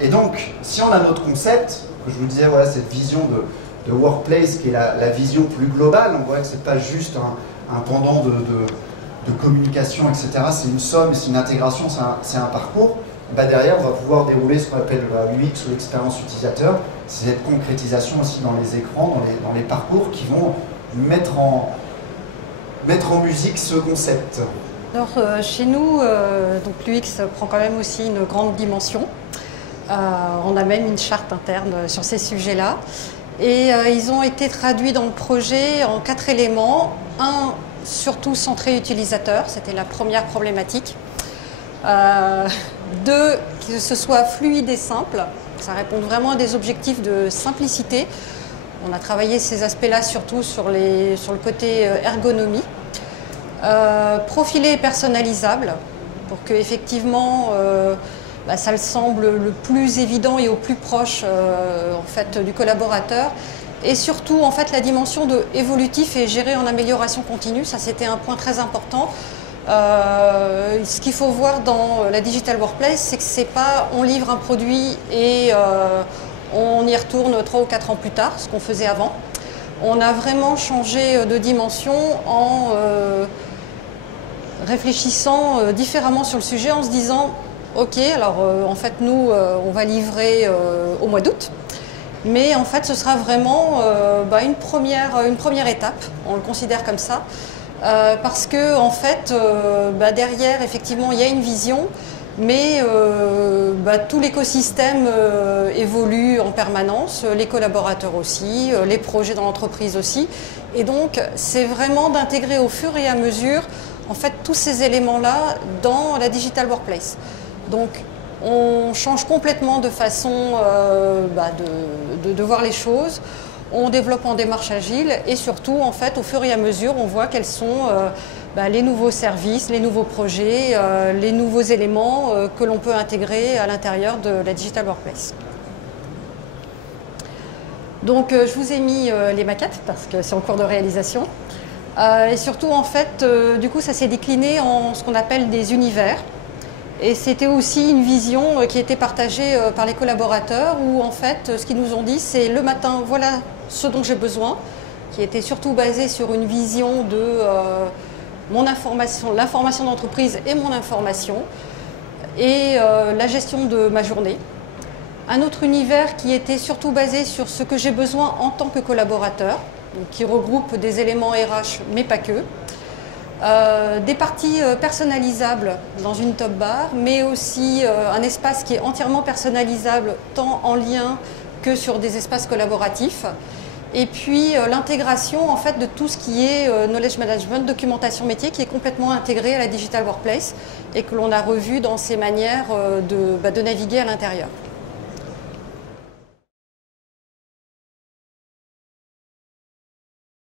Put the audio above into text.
Et donc, si on a notre concept, que je vous disais, voilà, cette vision de workplace qui est la vision plus globale, on voit que c'est pas juste un pendant de communication, etc. C'est une somme, c'est une intégration, c'est un parcours. Bah derrière, on va pouvoir dérouler ce qu'on appelle l'UX ou l'expérience utilisateur. C'est cette concrétisation aussi dans les écrans, dans les parcours qui vont mettre en musique ce concept. Alors chez nous, donc l'UX prend quand même aussi une grande dimension. On a même une charte interne sur ces sujets-là. Et ils ont été traduits dans le projet en 4 éléments. Un, surtout centré utilisateur, c'était la première problématique. 2, que ce soit fluide et simple. Ça répond vraiment à des objectifs de simplicité. On a travaillé ces aspects-là surtout sur le côté ergonomie. Profilé et personnalisable, pour que effectivement ça le semble le plus évident et au plus proche en fait, du collaborateur. Et surtout en fait, la dimension de évolutif et géré en amélioration continue, ça c'était un point très important. Ce qu'il faut voir dans la Digital Workplace, c'est que c'est pas on livre un produit et on y retourne 3 ou 4 ans plus tard, ce qu'on faisait avant. On a vraiment changé de dimension en réfléchissant différemment sur le sujet, en se disant ok, alors en fait nous on va livrer au mois d'août, mais en fait ce sera vraiment une première étape, on le considère comme ça. Parce que en fait, derrière, effectivement, il y a une vision, mais tout l'écosystème évolue en permanence, les collaborateurs aussi, les projets dans l'entreprise aussi. Et donc, c'est vraiment d'intégrer au fur et à mesure, en fait, tous ces éléments-là dans la Digital Workplace. Donc, on change complètement de façon de voir les choses. On développe en démarche agile et surtout, en fait, au fur et à mesure, on voit quels sont les nouveaux services, les nouveaux projets, les nouveaux éléments que l'on peut intégrer à l'intérieur de la Digital Workplace. Donc, je vous ai mis les maquettes parce que c'est en cours de réalisation. Et surtout, en fait, du coup, ça s'est décliné en ce qu'on appelle des univers. Et c'était aussi une vision qui était partagée par les collaborateurs où en fait ce qu'ils nous ont dit c'est le matin voilà ce dont j'ai besoin, qui était surtout basé sur une vision de mon information, l'information d'entreprise et mon information et la gestion de ma journée. Un autre univers qui était surtout basé sur ce que j'ai besoin en tant que collaborateur, donc qui regroupe des éléments RH mais pas que. Des parties personnalisables dans une top bar, mais aussi un espace qui est entièrement personnalisable tant en lien que sur des espaces collaboratifs. Et puis l'intégration en fait de tout ce qui est knowledge management, documentation métier qui est complètement intégré à la Digital Workplace et que l'on a revu dans ces manières de naviguer à l'intérieur.